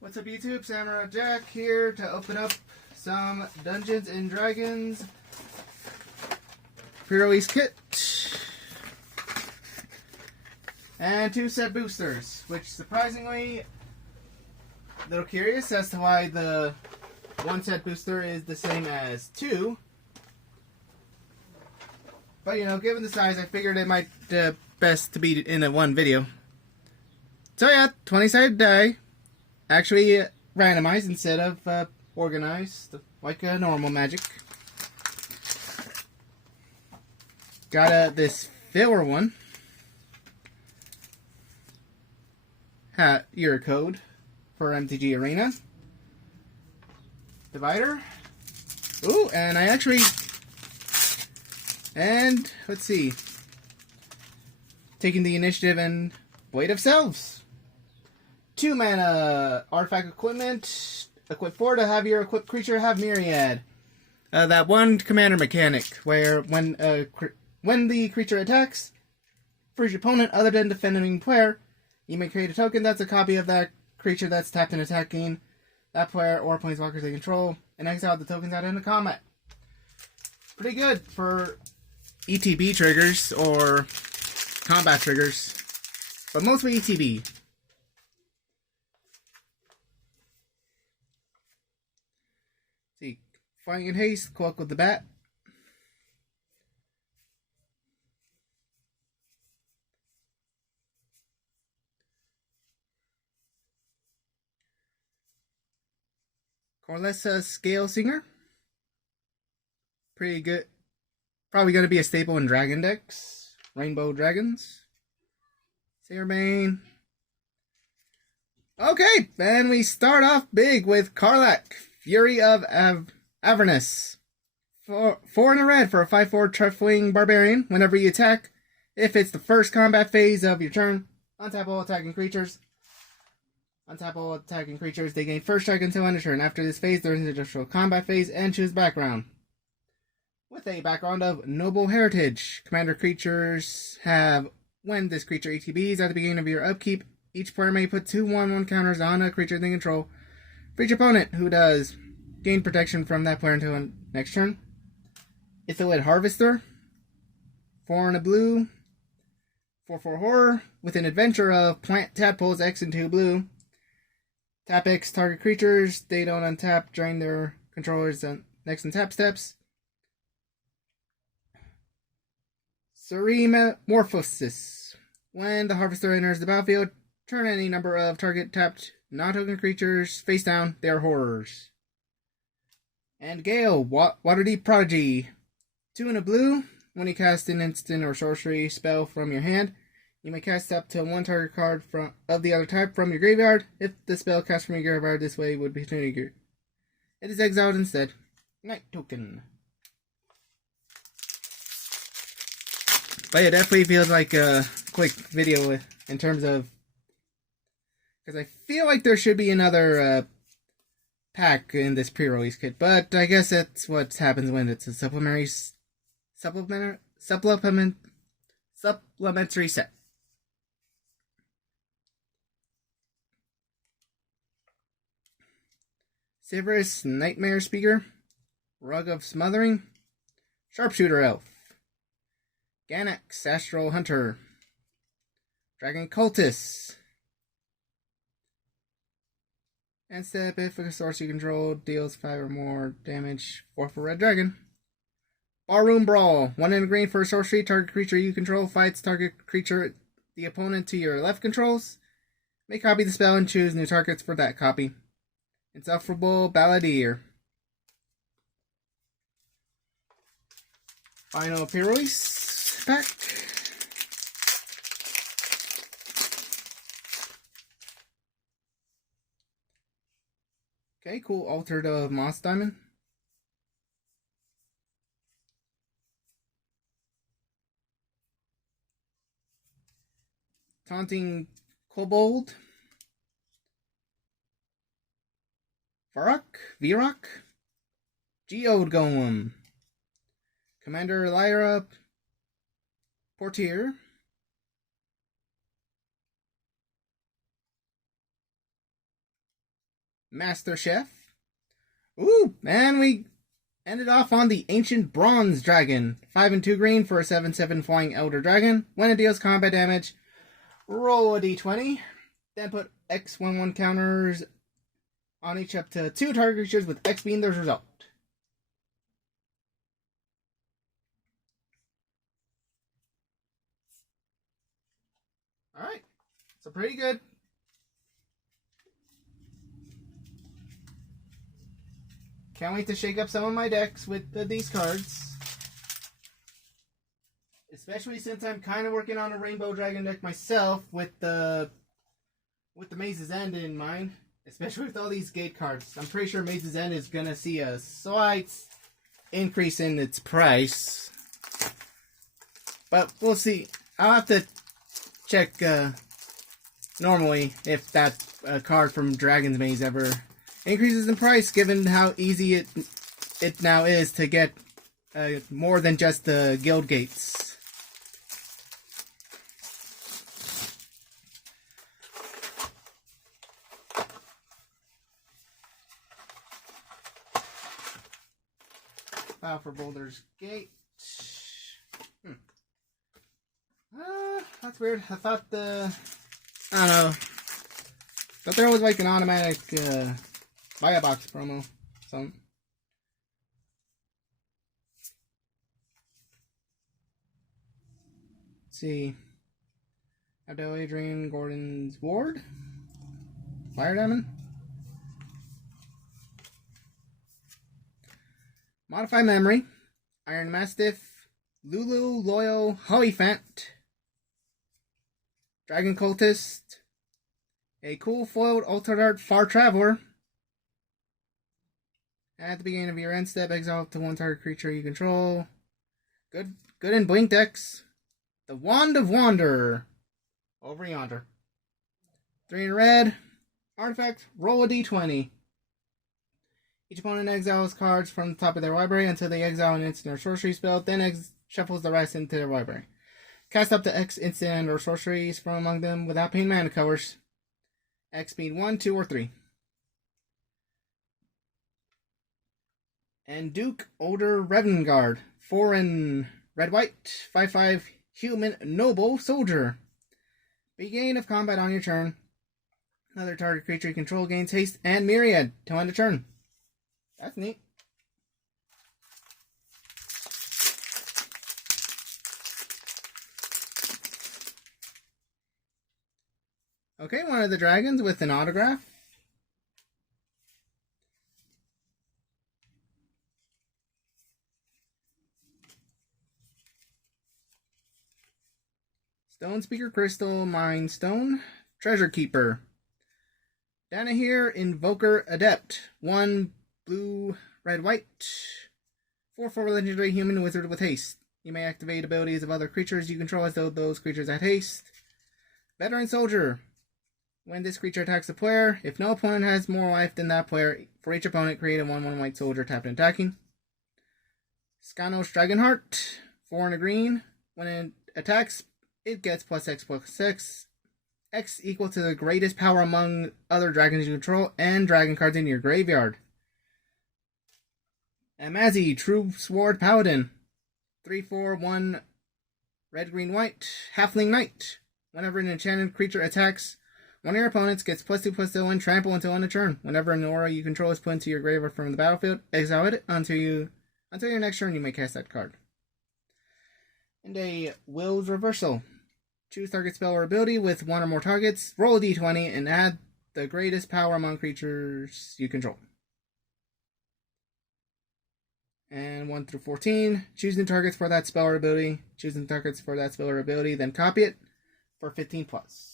What's up YouTube, Samurai Jack here to open up some Dungeons and Dragons pre-release kit and 2 set boosters, which surprisingly, a little curious as to why the 1 set booster is the same as 2. But you know, given the size, I figured it might best to be in a one video. So yeah, 20-sided die. Actually randomized instead of organized like a normal Magic. Got this filler one. Your code for MTG Arena. Divider. Ooh, and I actually... And, let's see. Taking the initiative and Blade of Selves. 2 mana artifact equipment. Equip 4 to have your equipped creature have Myriad. That one commander mechanic where when the creature attacks, for your opponent other than defending player, you may create a token that's a copy of that creature that's tapped and attacking that player or planeswalkers they control, and exile the tokens out into combat. Pretty good for ETB triggers or combat triggers, but mostly ETB. See, flying in haste, cloak with the bat. Corlessa Scale Singer. Pretty good. Probably going to be a staple in Dragon decks. Rainbow Dragons. Sayrebane. Okay, and we start off big with Karlach, Fury of Avernus. 4 in a red for a 5/4 Trifling Barbarian. Whenever you attack, if it's the first combat phase of your turn, untap all attacking creatures. Untap all attacking creatures. They gain first strike until end of turn. After this phase, they're in the additional combat phase and choose background. With a background of Noble Heritage. Commander creatures have, when this creature ETBs at the beginning of your upkeep, each player may put 2 1/1 counters on a creature they control for each opponent, who does gain protection from that player until next turn. Ithilid Harvester. 4 in a blue. 4/4 horror. With an adventure of plant tadpoles X and 2 blue. Tap X target creatures. They don't untap during their controller's next untap steps. Cerimorphosis. When the Harvester enters the battlefield, turn any number of target tapped non-token creatures face down. They are horrors. And Gale, Waterdeep Prodigy. 2 in a blue. When you cast an instant or sorcery spell from your hand, you may cast up to 1 target card of the other type from your graveyard. If the spell cast from your graveyard this way would be triggered, it is exiled instead. Night Token. But yeah, it definitely feels like a quick video in terms of... Because I feel like there should be another pack in this pre-release kit. But I guess that's what happens when it's a supplementary set. Severus Nightmare Speaker. Rug of Smothering. Sharpshooter Elf. Ganax, Astral Hunter. Dragon Cultist. And step if a source you control deals 5 or more damage, 4 for Red Dragon. Barroom Brawl. 1 in green for a sorcery. Target creature you control fights target creature the opponent to your left controls. May copy the spell and choose new targets for that copy. Insufferable Balladeer. Final pre-release pack. Okay, cool. Altered of Moss Diamond. Taunting Kobold. Virok. Geode Golem. Commander Lyra Portier. Master Chef. Ooh, and we ended off on the Ancient Bronze Dragon. 5 and 2 green for a 7/7 flying Elder Dragon. When it deals combat damage, roll a d20. Then put X11 counters on each up to 2 target creatures, with X being the result. Alright, so pretty good. Can't wait to shake up some of my decks with these cards. Especially since I'm kind of working on a Rainbow Dragon deck myself with the Maze's End in mind. Especially with all these gate cards. I'm pretty sure Maze's End is going to see a slight increase in its price. But we'll see. I'll have to check normally if that card from Dragon's Maze ever increases in price, given how easy it now is to get more than just the guild gates. File for Boulder's Gate. That's weird. I thought I don't know. But there was like an automatic buy a box promo. So let's see. Abdel Adrian Gordon's Ward. Fire Diamond. Modify Memory. Iron Mastiff. Lulu Loyal Hollyphant. Dragon Cultist. A cool foiled Altered Art Far Traveler. At the beginning of your end step, exile up to 1 target creature you control. Good in Blink decks. The Wand of Wander. Over yonder. 3 in red. Artifact. Roll a d20. Each opponent exiles cards from the top of their library until they exile an instant or sorcery spell, then shuffles the rest into their library. Cast up to X instant or sorceries from among them without paying mana colors. X being 1, 2, or 3. And Duke Older Revengard. 4 in red-white. 5/5 human noble soldier. Beginning of combat on your turn. Another target creature you control gains haste and myriad to end a turn. That's neat. Okay, one of the dragons with an autograph. Stone Speaker Crystal, Mind Stone, Treasure Keeper. Down here, Invoker Adept. 1 blue, red, white. 4/4 legendary human wizard with haste. You may activate abilities of other creatures you control as though those creatures had haste. Veteran Soldier. When this creature attacks a player, if no opponent has more life than that player, for each opponent, create a 1/1 white soldier tapped and attacking. Skanos Dragonheart. 4 and a green. When it attacks, it gets +X/+X. X equal to the greatest power among other dragons you control and dragon cards in your graveyard. Amazi, True Sword Paladin. 3/4, 1 red, green, white. Halfling Knight. Whenever an enchanted creature attacks, one of your opponents gets +2/+0 and trample until end of turn. Whenever an aura you control is put into your graveyard from the battlefield, exile it until your next turn you may cast that card. And a Will's Reversal. Choose target spell or ability with 1 or more targets, roll a d20, and add the greatest power among creatures you control. And 1 through 14, choosing targets for that spell or ability, then copy it for 15+.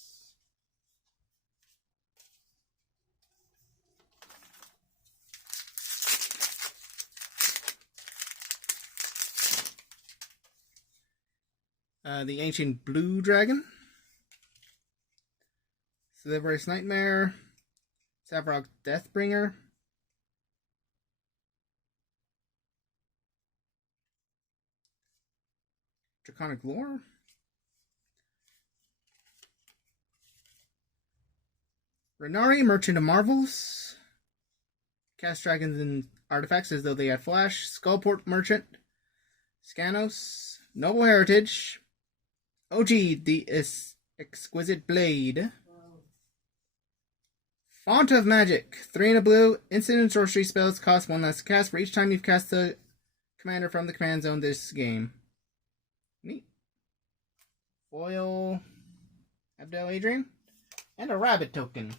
The Ancient Blue Dragon. Sliverous Nightmare. Savarok Deathbringer. Draconic Lore. Renari, Merchant of Marvels. Cast dragons and artifacts as though they had flash. Skullport Merchant. Scanos. Noble Heritage. OG, the Exquisite Blade. Font of Magic. 3 and a blue. Instant and sorcery spells cost 1 less to cast for each time you've cast the commander from the command zone this game. Neat. Foil. Abdel Adrian. And a rabbit token.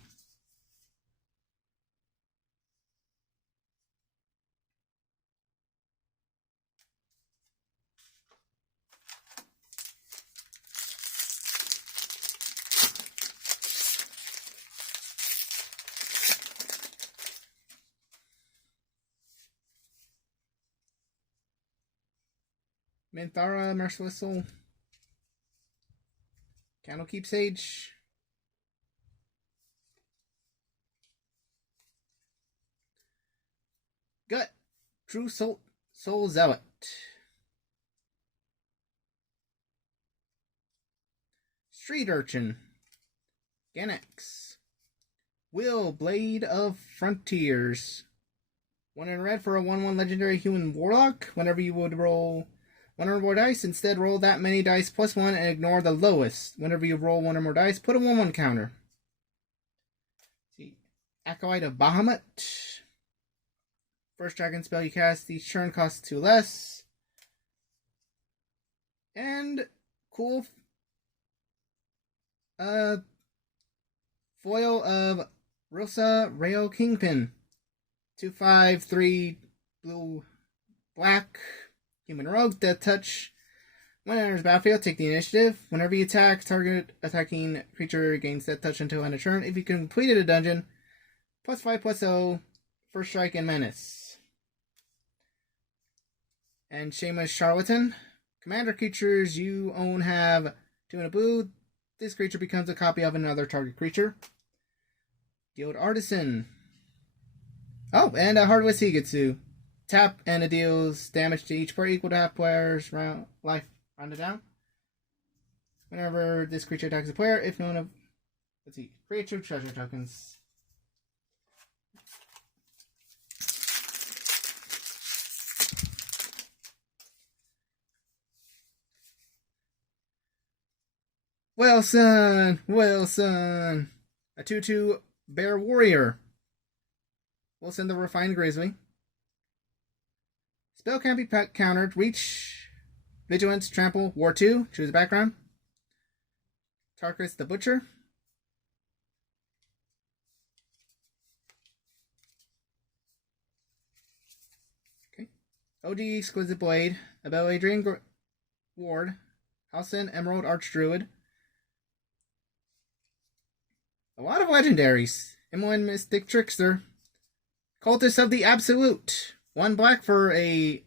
Minthara, Merciless Soul. Candlekeep Sage. Gut. True Soul Zealot. Street Urchin. Ganax. Will, Blade of Frontiers. 1 in red for a 1/1 legendary human warlock. Whenever you would roll 1 or more dice, instead roll that many dice plus 1 and ignore the lowest. Whenever you roll 1 or more dice, put a 1/1 counter. See, Acolyte of Bahamut. First dragon spell you cast each turn costs 2 less. And cool foil of Rosa Rayo Kingpin. 2/5, 3 blue black. Human Rogue, Death Touch. When it enters battlefield, take the initiative. Whenever you attack, target attacking creature gains Death Touch until end of turn. If you completed a dungeon, +5/+0, First Strike and Menace. And Shameless Charlatan. Commander creatures you own have 2 and a blue. This creature becomes a copy of another target creature. Guild Artisan. Oh, and a Heartless Higetsu. Tap and it deals damage to each player equal to half player's life rounded down. Whenever this creature attacks a player, if none of, create 2 treasure tokens. Wilson! A 2/2 Bear Warrior. Wilson the Refined Grizzly. Spell can't be countered. Reach, Vigilance, Trample, War 2. Choose a background. Tarkus the Butcher. Okay. OG Exquisite Blade. Abel Adrian Ward. Halcyon Emerald Archdruid. A lot of legendaries. M1 Mystic Trickster. Cultist of the Absolute. 1 black for a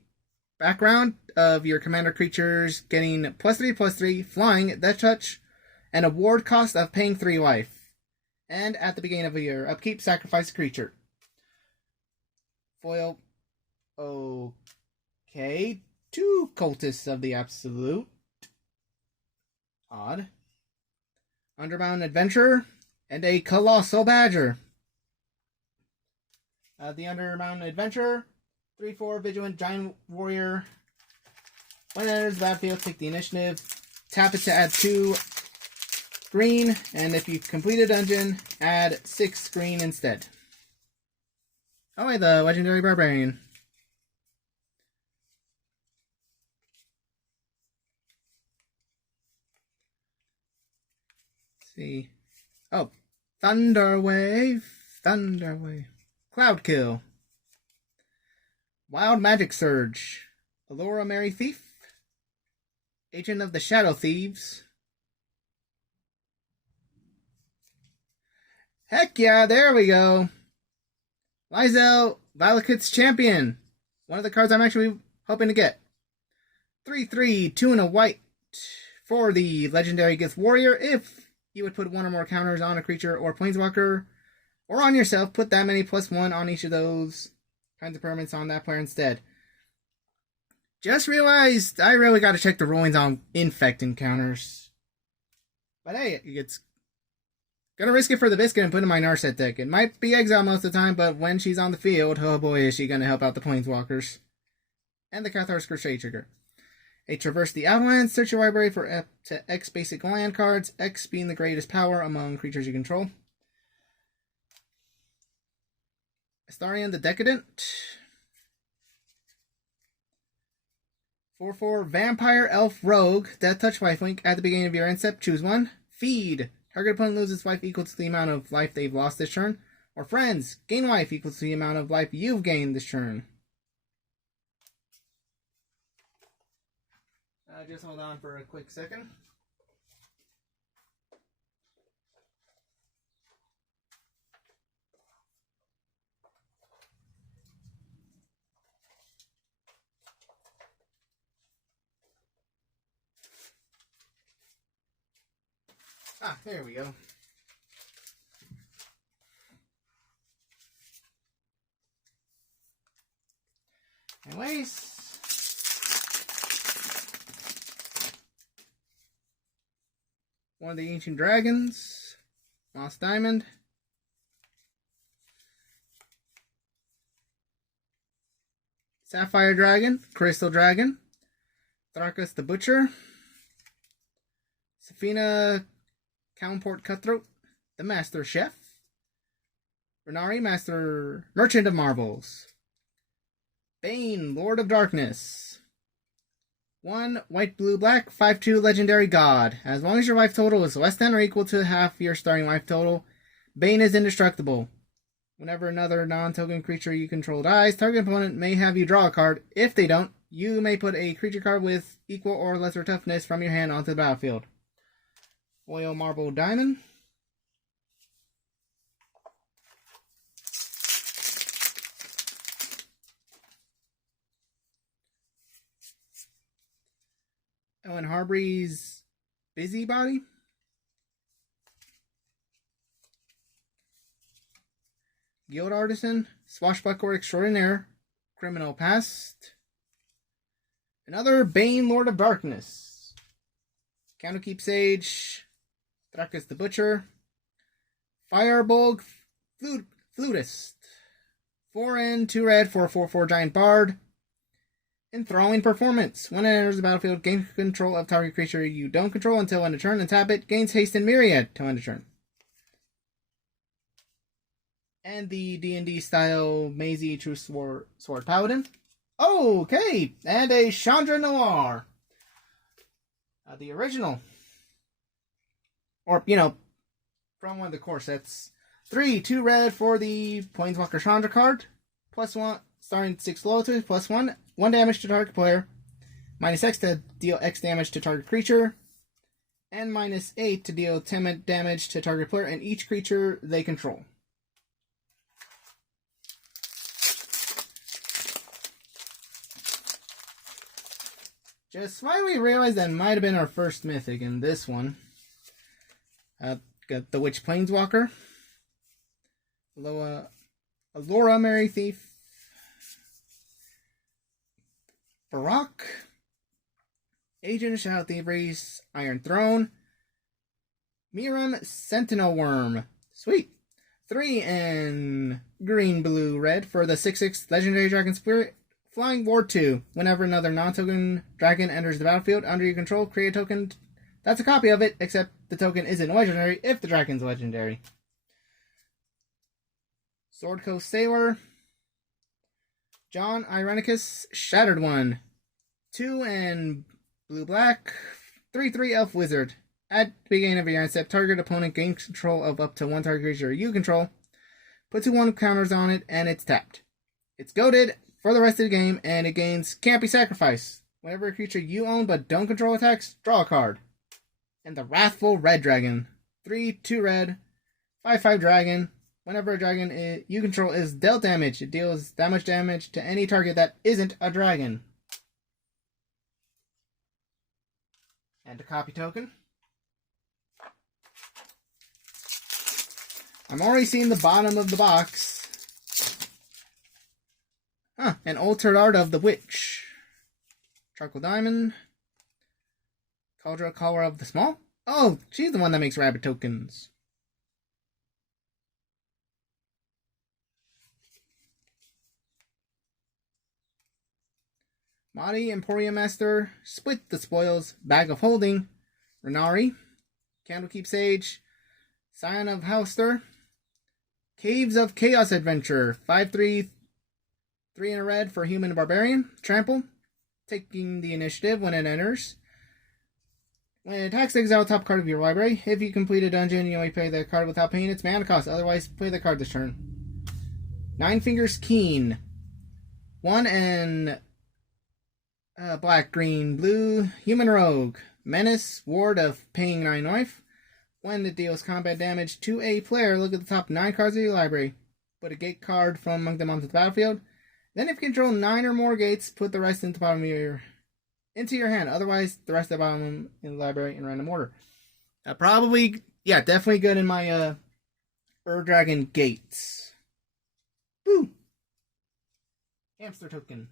background of your commander creatures getting +3/+3, flying, Death Touch, and a ward cost of paying 3 life. And at the beginning of your upkeep, sacrifice a creature. Foil. Okay. 2 Cultists of the Absolute. Odd. Underbound Adventurer. And a Colossal Badger. The Underbound Adventurer. 3/4 Vigilant Giant Warrior. When it enters the battlefield, take the initiative. Tap it to add 2 green. And if you complete a dungeon, add 6 green instead. Oh, wait, the Legendary Barbarian. Let's see. Oh, Thunderwave. Cloudkill. Wild Magic Surge. Allura Merry Thief. Agent of the Shadow Thieves. Heck yeah, there we go. Lysel Valakut's Champion. One of the cards I'm actually hoping to get. 3/3, 2 and a white for the Legendary Gift Warrior. If you would put 1 or more counters on a creature or planeswalker, or on yourself, put that many +1 on each of those kinds of permanents on that player instead. Just realized I really got to check the rulings on infect encounters. But hey, it's Gonna risk it for the biscuit and put in my Narset deck. It might be exile most of the time, but when she's on the field, oh boy, is she gonna help out the Planeswalkers. And the Cathar's Crochet trigger. A Traverse the Outlands. Search your library for up to X basic land cards, X being the greatest power among creatures you control. Astarion the Decadent. 4/4 Vampire Elf Rogue. Death Touch lifelink. At the beginning of your end step, choose one. Feed. Target opponent loses life equal to the amount of life they've lost this turn. Or friends. Gain life equal to the amount of life you've gained this turn. Just hold on for a quick second. There we go. Anyways. One of the Ancient Dragons. Moss Diamond. Sapphire Dragon. Crystal Dragon. Thrarkus the Butcher. Safina Cownport Cutthroat. The Master Chef. Renari Master Merchant of Marvels. Bane Lord of Darkness. 1 white, blue, black, 5/2 legendary god. As long as your life total is less than or equal to half your starting life total, Bane is indestructible. Whenever another non-token creature you control dies, target opponent may have you draw a card. If they don't, you may put a creature card with equal or lesser toughness from your hand onto the battlefield. Oil Marble Diamond. Owen Harbury's Busybody. Guild Artisan. Swashbuckler Extraordinaire. Criminal Past. Another Bane Lord of Darkness. Candlekeep Sage. Thrarkus the Butcher. Firebulg Flutist. 4 and 2 red for a 4/4 Giant Bard. Enthralling Performance. When it enters the battlefield, gain control of target creature you don't control until end of turn, and tap it. Gains haste and Myriad till end of turn. And the D&D style Maisie True Sword Paladin. Okay, and a Chandra Noir. The original. Or, from one of the core sets. 3, 2 red for the Planeswalker Chandra card. +1, starting 6 loyalty, +1. 1 damage to target player, -X to deal X damage to target creature, and -8 to deal 10 damage to target player and each creature they control. Just slightly realized that might have been our first mythic in this one. Got the Witch Planeswalker, Allura Merry Thief, Barak, Agent of Shadow Thieveries, Iron Throne, Miram Sentinel Worm. Sweet. 3 and green, blue, red for the 6/6 Legendary Dragon Spirit. Flying Ward 2. Whenever another non-token dragon enters the battlefield under your control, create a token that's a copy of it, except the token isn't legendary if the dragon's legendary. Sword Coast Sailor. John Irenicus, Shattered One. 2 and blue-black. 3/3 Elf Wizard. At the beginning of your end step, target opponent gains control of up to 1 target creature you control. Put 2/1 counters on it, and it's tapped. It's goaded for the rest of the game, and it gains Can't Be Sacrificed. Whenever a creature you own but don't control attacks, draw a card. And the Wrathful Red Dragon. 3, 2 red, 5/5 dragon. Whenever a dragon you control is dealt damage, it deals that much damage to any target that isn't a dragon. And a copy token. I'm already seeing the bottom of the box. An Altered Art of the Witch. Charcoal Diamond. Cauldron Collar of the Small. Oh, she's the one that makes rabbit tokens. Mahdi, Emporium Master, Split the Spoils, Bag of Holding, Renari, Candlekeep Sage, Scion of Hauster, Caves of Chaos Adventure, 5/3, 3 in a red for Human Barbarian, Trample, taking the initiative when it enters. When it attacks, exile top card of your library. If you complete a dungeon, you may play that card without paying its mana cost. Otherwise, play the card this turn. Nine Fingers Keen. 1 and black, green, blue. Human Rogue. Menace, Ward of Paying 9 Life. When it deals combat damage to a player, look at the top 9 cards of your library. Put a gate card from among them onto the battlefield. Then if you control 9 or more gates, put the rest into the bottom of into your hand. Otherwise, the rest of the bottom in the library in random order. Definitely good in my Dragon gates. Woo! Hamster token.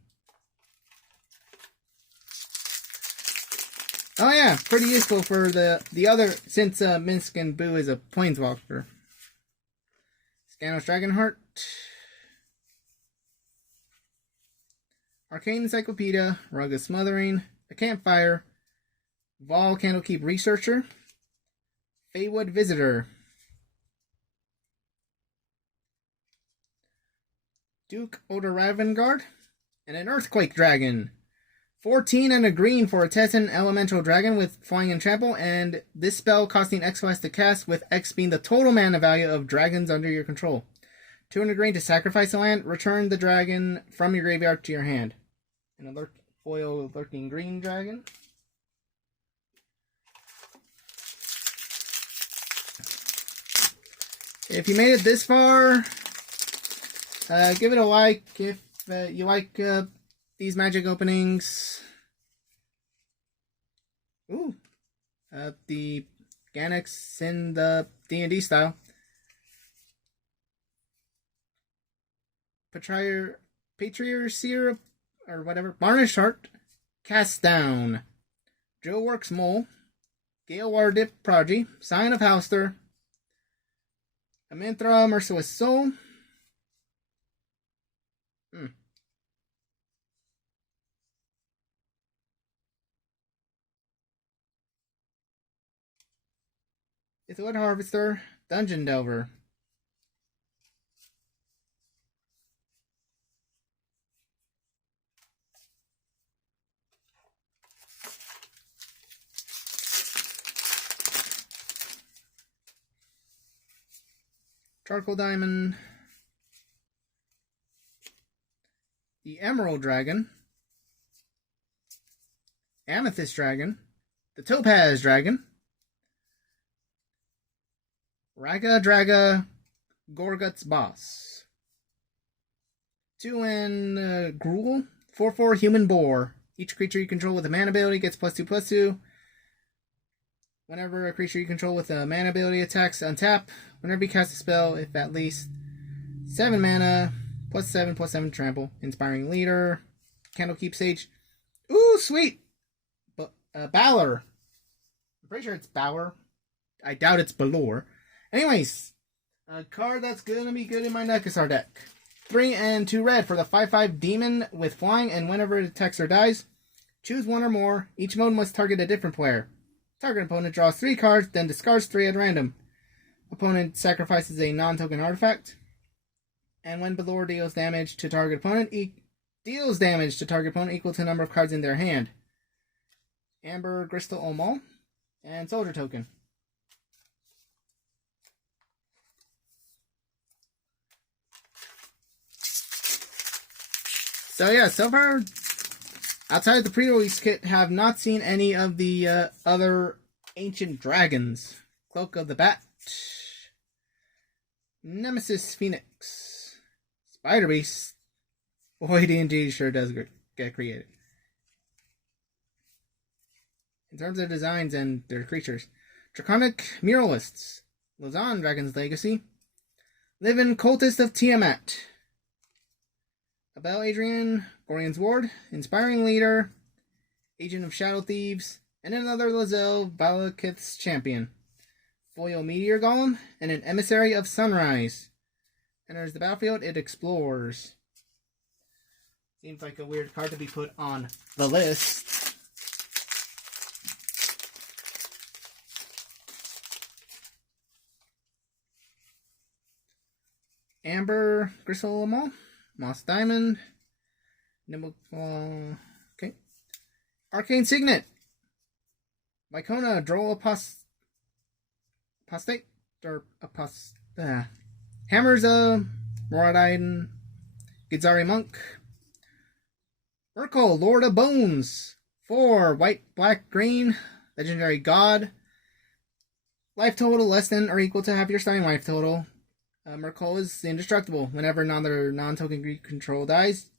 Oh yeah, pretty useful for the other, since Minsk and Boo is a planeswalker. Scanos Dragonheart. Arcane Encyclopedia, Rug of Smothering, A Campfire, Vol Candlekeep Researcher, Feywood Visitor, Duke Oder Ravengard, and an Earthquake Dragon. 14 and a green for a Tessin Elemental Dragon with Flying and Trample, and this spell costing X less to cast, with X being the total mana value of dragons under your control. 2 and a green to sacrifice a land, return the dragon from your graveyard to your hand. And a foil Lurking Green Dragon. If you made it this far, give it a like if you like these magic openings. Ooh, the Ganex in the D&D style. Patriarch or whatever. Varnished Heart. Cast Down. Joe Works Mole. Gale Wardip Prodigy. Scion of Hauster. Aminthra Merciless Soul. Ithwood Harvester. Dungeon Delver. Charcoal Diamond, the Emerald Dragon, Amethyst Dragon, the Topaz Dragon, Raga Draga Gorgut's Boss, 2 and Gruul, 4/4 Human Boar. Each creature you control with a mana ability gets +2/+2. Whenever a creature you control with a mana ability attacks, untap. Whenever you cast a spell, if at least 7 mana, +7/+7 trample. Inspiring Leader, Candlekeep Sage. Ooh, sweet! Balor. I'm pretty sure it's Balor. I doubt it's Balor. Anyways, a card that's gonna be good in my Nekasar deck. 3 and 2 red for the 5/5 Demon with Flying, and whenever it attacks or dies, choose 1 or more. Each mode must target a different player. Target opponent draws 3 cards, then discards 3 at random. Opponent sacrifices a non-token artifact. And when Balor deals damage to target opponent, deals damage to target opponent equal to the number of cards in their hand. Amber Crystal Omal, and Soldier Token. So yeah, so far, outside of the pre-release kit, have not seen any of the other Ancient Dragons. Cloak of the Bat, Nemesis Phoenix, Spider Beast. Boy, D&D sure does get creative in terms of designs and their creatures. Draconic Muralists, Lausanne Dragon's Legacy, Livin' Cultist of Tiamat, Abel Adrian, Gorian's Ward, Inspiring Leader, Agent of Shadow Thieves, and another Lizelle Valakith's Champion, Foil Meteor Golem, and an Emissary of Sunrise. Enters the battlefield, it explores. Seems like a weird card to be put on the list. Amber Gristle Moss Diamond, Nimble okay. Arcane Signet, Mycona Droll Apostate or Hammers Moradine Gizari Monk, Urkel Lord of Bones, 4 white, black, green, legendary god. Life total less than or equal to half your starting life total. Merkel is indestructible. Whenever another non-token Greek control dies,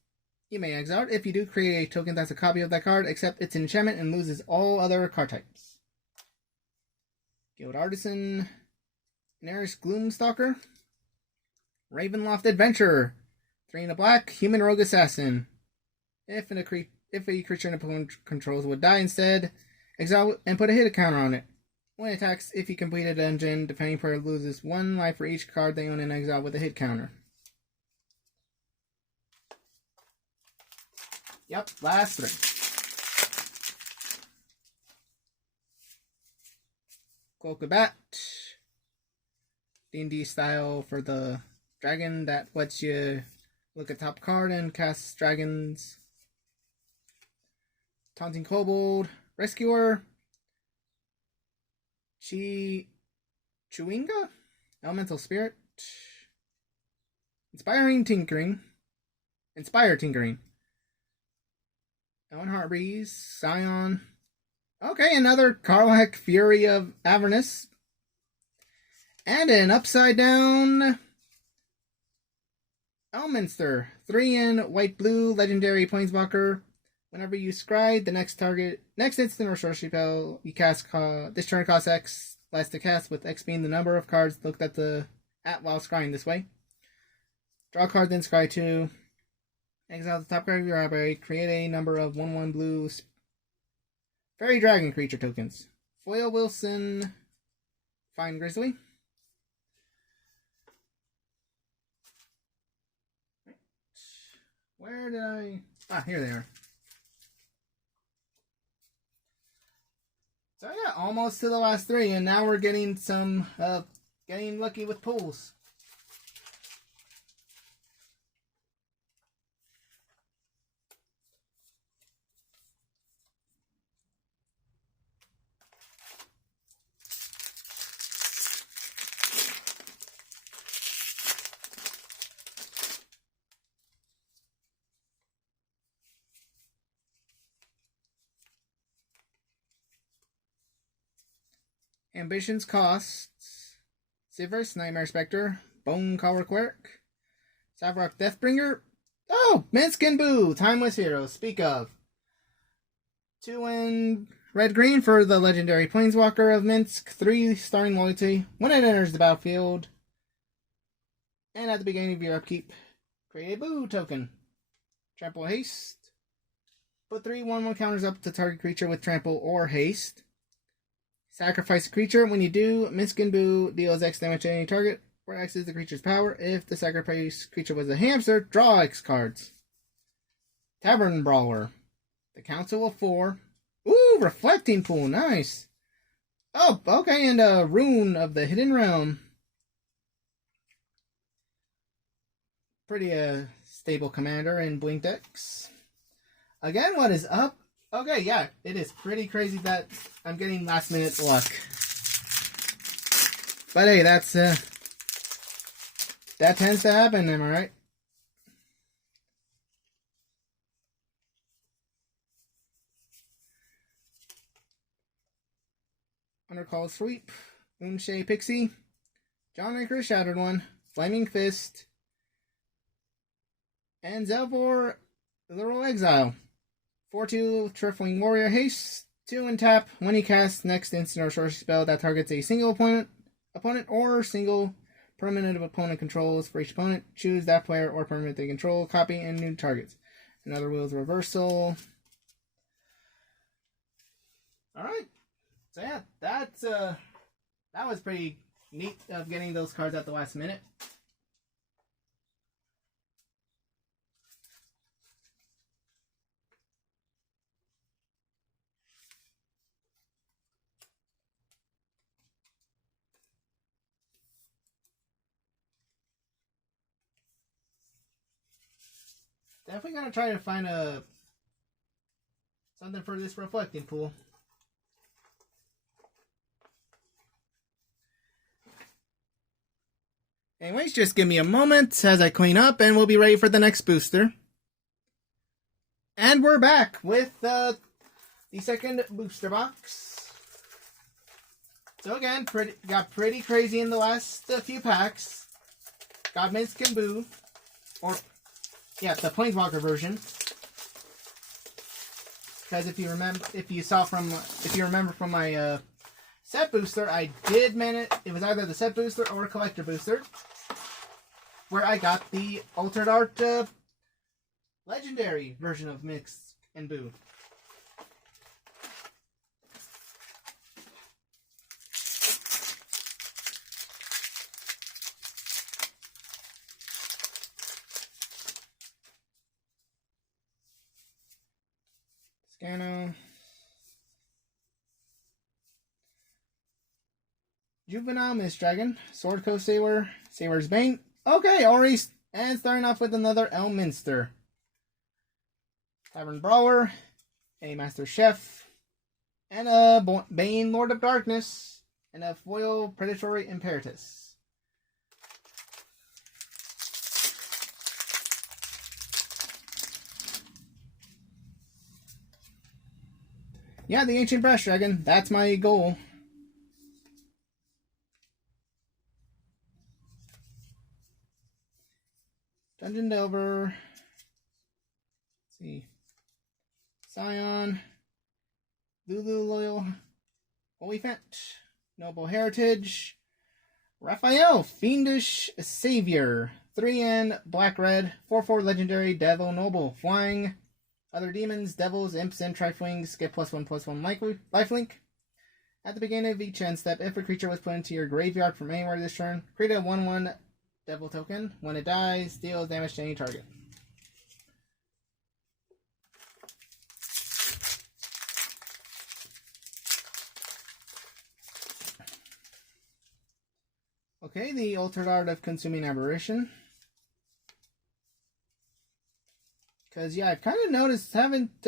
you may exile it. If you do, create a token that's a copy of that card, except its enchantment, and loses all other card types. Guild Artisan, Naris Gloomstalker, Ravenloft Adventurer, 3 in a black, Human Rogue Assassin. If a creature an opponent controls would die instead, exile and put a hit counter on it. When it attacks, if you complete a dungeon, defending player loses 1 life for each card they own in exile with a hit counter. Yep, last 3. Cloak of Bat. D&D style for the dragon that lets you look at top card and cast dragons. Taunting Kobold. Rescuer. Chewinga? Elemental Spirit. Inspire Tinkering. Ellen Heartbreeze. Scion. Okay, another Karlach Fury of Avernus. And an upside down Elminster. 3 in white-blue legendary planeswalker. Whenever you scry the next instant or sorcery spell you cast, this turn costs X less to cast, with X being the number of cards looked at while scrying this way. Draw a card, then scry 2. Exile the top card of your library. Create a number of 1/1 blue Fairy Dragon creature tokens. Foil Wilson, Fine Grizzly. Where did I... Ah, here they are. So yeah, almost to the last 3, and now we're getting some, getting lucky with pulls. Ambitions costs Sivers, Nightmare Spectre, Bone Collar Cleric, Savrock Deathbringer. Oh, Minsk and Boo, Timeless Hero, speak of. 2 in red-green for the legendary Planeswalker of Minsk, 3 starring loyalty. When it enters the battlefield, and at the beginning of your upkeep, create a Boo token. Trample Haste. Put 3 1/1 counters up to target creature with Trample or Haste. Sacrifice a creature. When you do, Minsk and Boo deals X damage to any target, where X is the creature's power. If the sacrifice creature was a hamster, draw X cards. Tavern Brawler. The Council of 4. Ooh, Reflecting Pool, nice. Oh, okay, and a Rune of the Hidden Realm. Pretty stable commander in Blink decks. Again, what is up? Okay, yeah, it is pretty crazy that I'm getting last minute luck. But hey, that's that tends to happen, am I right? Undercall Sweep, Moonshay Pixie, John Raker Shattered One, Flaming Fist, and Zelvor Literal Exile. 4/2 Trifling Warrior Haste, 2 and tap. When he casts next instant or sorcery spell that targets a single opponent or single permanent of opponent controls for each opponent, choose that player or permanent they control, copy, and new targets. Another Will's Reversal. Alright. So yeah, that was pretty neat of getting those cards at the last minute. Definitely gonna try to find something for this reflecting pool. Anyways, just give me a moment as I clean up and we'll be ready for the next booster. And we're back with the second booster box. So again, got pretty crazy in the last few packs. Got Minsc and Boo. Or, yeah, the Planeswalker version. Because if you remember from my set booster, I did manage. It was either the set booster or collector booster, where I got the Altered Art legendary version of Minsc and Boo. Scano. Juvenile Mist Dragon. Sword Coast Sailor. Sailor's Bane. Okay, already. And starting off with another Elminster. Tavern Brawler. A Master Chef. And a Bane Lord of Darkness. And a Foil Predatory Imperatus. Yeah, the Ancient Brass Dragon. That's my goal. Dungeon Delver. Let's see. Scion. Lulu Loyal. Holyphant. Noble Heritage. Raphael. Fiendish Savior. 3 black-red. 4/4 legendary. Devil Noble. Flying. Other demons, devils, imps, and triflings get +1/+1 lifelink. At the beginning of each end step, if a creature was put into your graveyard from anywhere this turn, create a 1/1 devil token. When it dies, deals damage to any target. Okay, the Altered Art of Consuming Aberration. Because, yeah, I've kind of noticed, haven't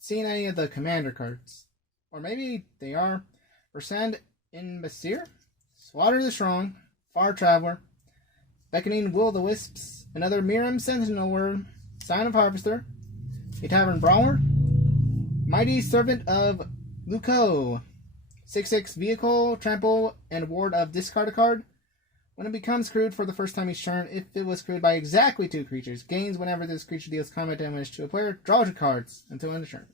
seen any of the commander cards. Or maybe they are. Versand in Basir. Slaughter the Strong. Far Traveler. Beckoning Will-o'-the-Wisps. Another Miram Sentinel Worm. Sign of Harvester. A Tavern Brawler. Mighty Servant of Luco. 6/6 Vehicle, Trample, and Ward of Discard a card. When it becomes crewed for the first time each turn, if it was crewed by exactly 2 creatures, gains whenever this creature deals combat damage to a player, draw 2 cards until end of turn.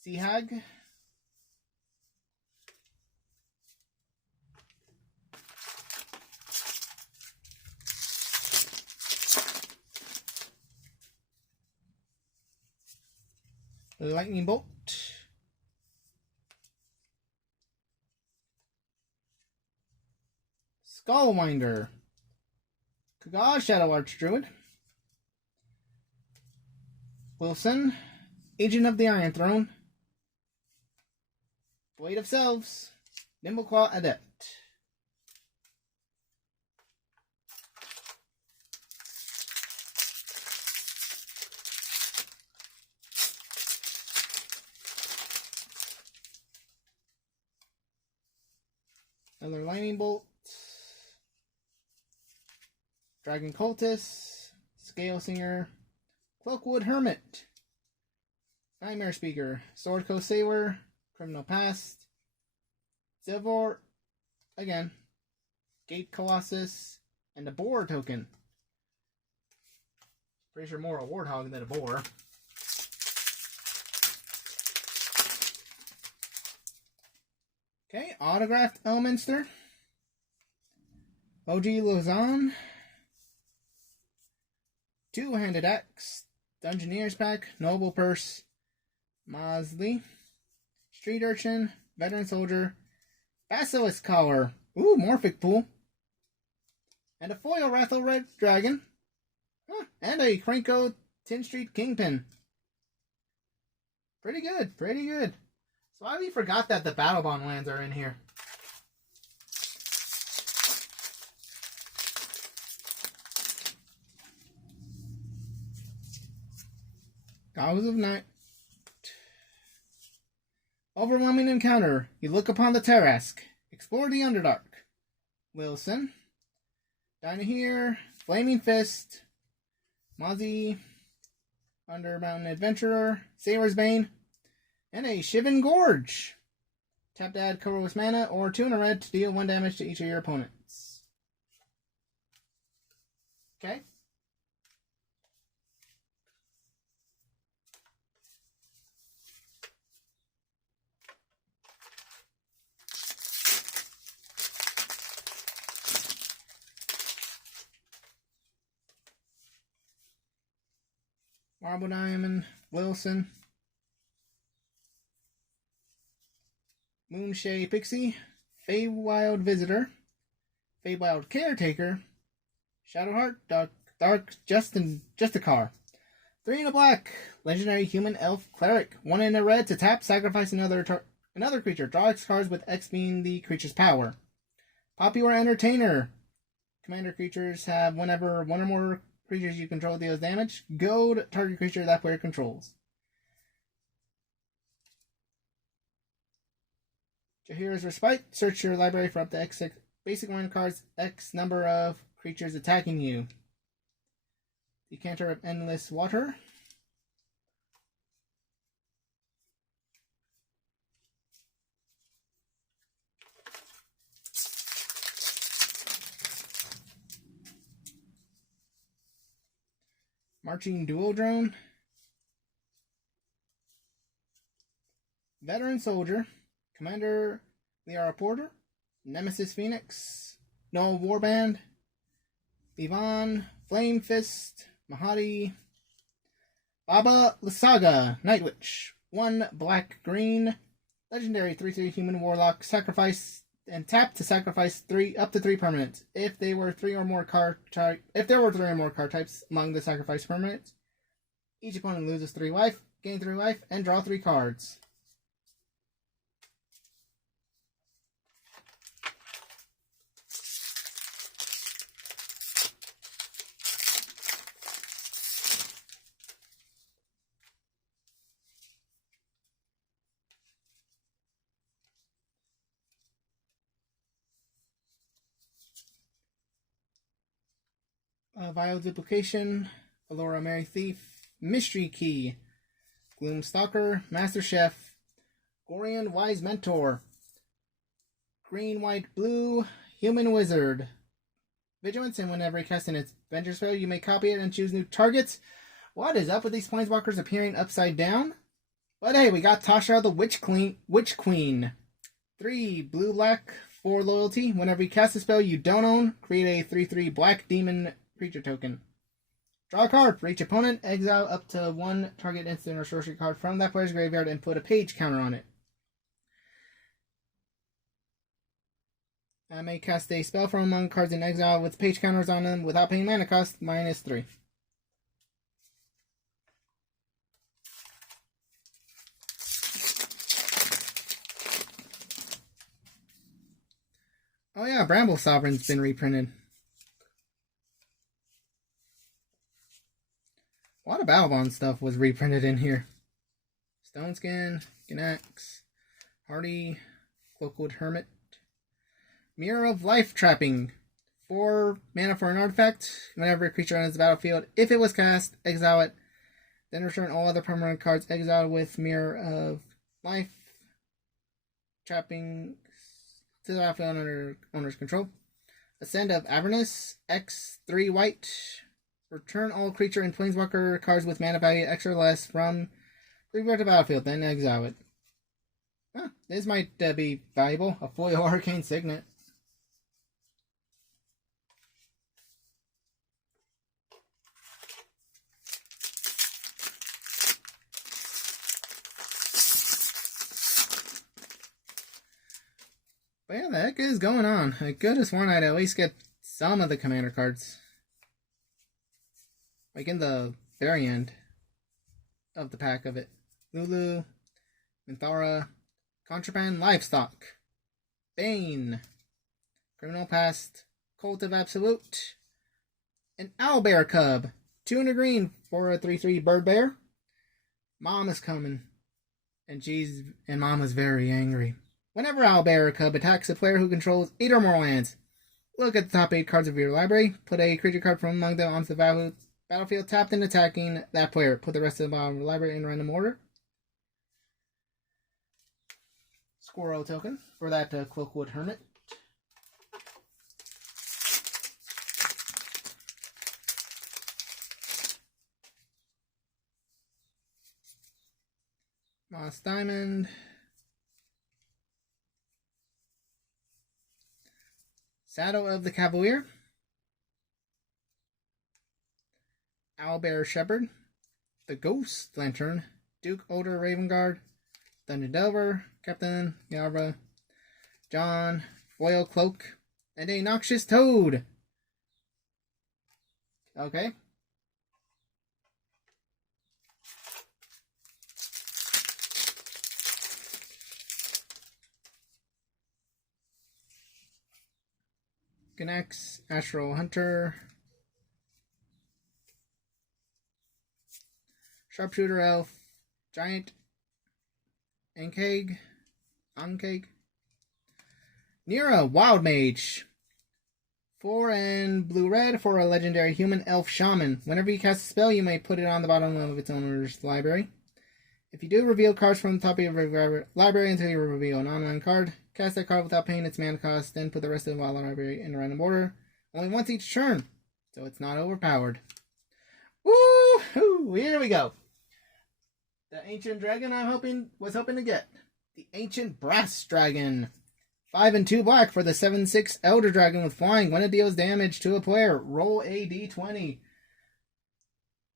Sea Hag. Lightning Bolt. Skullwinder. Kaga, Shadow Archdruid. Wilson. Agent of the Iron Throne. Blade of Selves. Nimbleclaw Adept. Another Lightning Bolt. Dragon Cultist, Scale Singer, Cloakwood Hermit, Nightmare Speaker, Sword Coast Sailor, Criminal Past, Zilvor, again, Gate Colossus, and a Boar token. Pretty sure more a Warthog than a Boar. Okay, Autographed Elminster, OG Lausanne, Two-Handed Axe, Dungeoneer's Pack, Noble Purse, Mosley, Street Urchin, Veteran Soldier, Basilisk Collar, ooh, Morphic Pool, and a foil Wrathful Red Dragon, and a Krenko Tin Street Kingpin. Pretty good, pretty good. So I already forgot that the Battle Bond lands are in here. Hours of Night. Overwhelming encounter. You look upon the Tarrasque. Explore the Underdark. Wilson. Dinah here. Flaming Fist. Mozzie. Undermountain Adventurer. Sailor's Bane. And a Shivan Gorge. Tap to add colorless mana or 2 in a red to deal 1 damage to each of your opponents. Okay. Marble Diamond, Wilson, Moonshade Pixie, Feywild Visitor, Feywild Caretaker, Shadowheart, Dark Justicar. 3 in a black, Legendary Human Elf Cleric. 1 in a red to tap, sacrifice another creature. Draw X cards with X being the creature's power. Popular Entertainer. Commander creatures have whenever 1 or more creatures you control deals damage. Gold, target creature that player controls. Jahira's Respite. Search your library for up to X basic line cards, X number of creatures attacking you. Decanter of Endless Water. Marching Dual Drone. Veteran Soldier. Commander Liara Porter. Nemesis Phoenix. Noah Warband. Ivan. Flame Fist. Mahadi. Baba Lysaga. Night Witch. 1 black green. Legendary 3/3 human warlock. Sacrifice and tap to sacrifice up to 3 permanents. If there were 3 or more card types among the sacrifice permanents, each opponent loses 3 life, gain 3 life, and draw 3 cards. Vile Duplication, Alora Mary Thief, Mystery Key, Gloomstalker, Master Chef, Gorian Wise Mentor, Green, White, Blue, Human Wizard, Vigilance, and whenever you cast an adventure spell, you may copy it and choose new targets. What is up with these planeswalkers appearing upside down? But hey, we got Tasha the Witch Queen. 3 blue, black, 4 loyalty. Whenever you cast a spell you don't own, create a 3/3 black demon creature token. Draw a card for each opponent. Exile up to 1 target instant or sorcery card from that player's graveyard and put a page counter on it. I may cast a spell from among cards in exile with page counters on them without paying mana cost, -3. Oh yeah, Bramble Sovereign's been reprinted. A lot of Battlebond stuff was reprinted in here. Stoneskin, Ganax, Hardy, Cloakwood Hermit, Mirror of Life Trapping. 4 mana for an artifact. Whenever a creature enters the battlefield, if it was cast, exile it. Then return all other permanent cards exiled with Mirror of Life Trapping to the battlefield under owner's control. Ascend of Avernus, X 3 white. Return all creature and planeswalker cards with mana value X or less from graveyard to battlefield, then exile it. This might be valuable. A foil Arcane Signet. But yeah, the heck is going on. I could have sworn I'd at least get some of the commander cards. Like in the very end of the pack of it. Lulu, Minthara, Contraband Livestock, Bane, Criminal Past, Cult of Absolute, an Owlbear Cub, 2 in a green for a 3/3 bird bear. Mom is coming. And Mom is very angry. Whenever Owlbear Cub attacks a player who controls 8 or more lands, look at the top 8 cards of your library. Put a creature card from among them onto the battlefield tapped and attacking that player. Put the rest of the bottom of the library in random order. Squirrel token for that Cloakwood Hermit. Moss Diamond. Saddle of the Cavalier. Owlbear Shepherd. The Ghost Lantern. Duke Older Raven Guard. Dungeon Delver. Captain Yarva. John. Foil Cloak. And a Noxious Toad. Okay. Ganax, Astral Hunter, Sharpshooter Elf, Giant, Ankeg, Nira, Wild Mage, 4 and blue-red for a legendary human elf shaman. Whenever you cast a spell, you may put it on the bottom of its owner's library. If you do, reveal cards from the top of your library until you reveal an online card. Cast that card without paying its mana cost, then put the rest of the wild library in random order. Only once each turn, so it's not overpowered. Woo-hoo! Here we go. The Ancient Dragon was hoping to get. The Ancient Brass Dragon. 5 and 2 black for the 7/6 Elder Dragon with flying. When it deals damage to a player, roll a d20.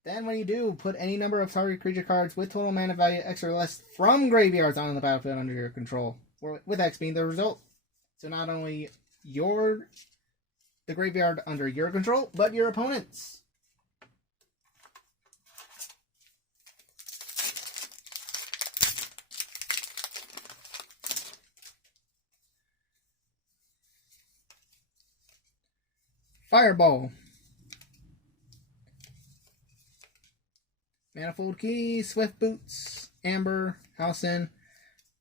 Then when you do, put any number of target creature cards with total mana value X or less from graveyards on the battlefield under your control. With X being the result. So not only the graveyard under your control, but your opponent's. Fireball. Manifold Key, Swift Boots, Amber, Halcyon,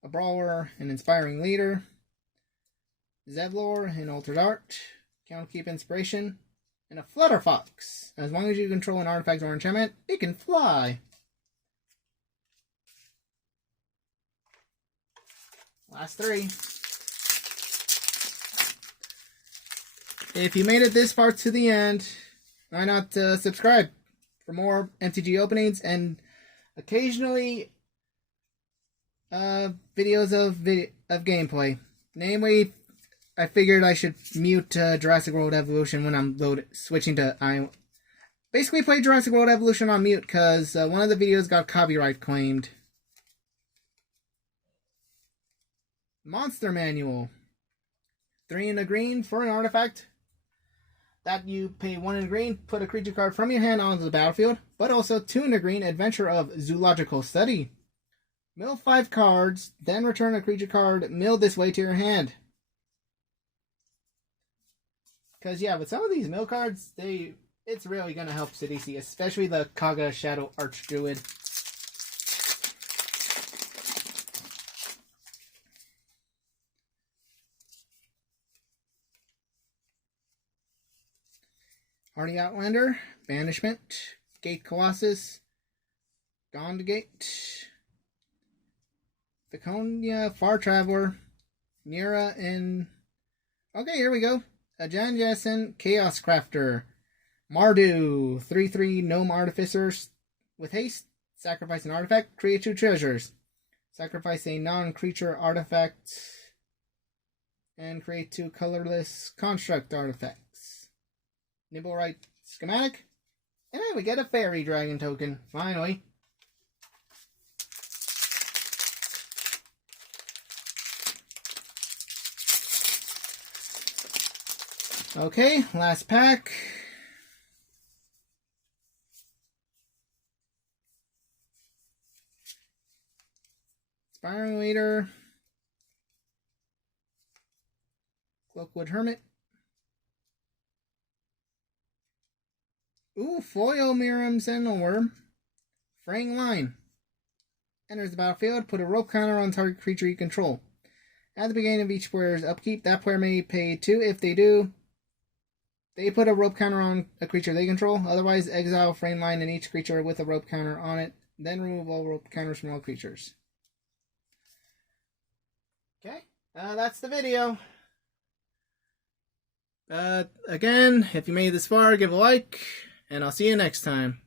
a Brawler, an Inspiring Leader, Zevlor, an Altered Art, Counterkeep Inspiration, and a Flutterfox. As long as you control an artifact or enchantment, it can fly. Last 3. If you made it this far to the end, why not subscribe for more MTG openings and occasionally videos of gameplay. Namely, I figured I should mute Jurassic World Evolution when I'm switching to basically play Jurassic World Evolution on mute because one of the videos got copyright claimed. Monster Manual. 3 in a green for an artifact that you pay 1 in a green, put a creature card from your hand onto the battlefield, but also 2 in a green, Adventure of Zoological Study. Mill 5 cards, then return a creature card milled this way to your hand. Because, yeah, with some of these mill cards, it's really going to help Sidisi, especially the Kaga Shadow Archdruid. Hardy Outlander, Banishment, Gate Colossus, Gondgate, Viconia, Far Traveler, Nira, and... Okay, here we go. Ajan Jessen, Chaos Crafter, Mardu, 3/3 Gnome Artificers with haste. Sacrifice an artifact, create 2 treasures. Sacrifice a non-creature artifact and create 2 colorless construct artifacts. Nibblewright schematic. And then we get a Fairy Dragon token, finally. Okay, last pack. Inspiring Leader. Cloakwood Hermit. Ooh, Foil Miram Sentinel Worm. Fraying Line. enters the battlefield, put a rope counter on target creature you control. At the beginning of each player's upkeep, that player may pay 2. If they do, they put a rope counter on a creature they control. Otherwise, exile frame line in each creature with a rope counter on it. Then remove all rope counters from all creatures. Okay, that's the video. Again, if you made it this far, give a like, and I'll see you next time.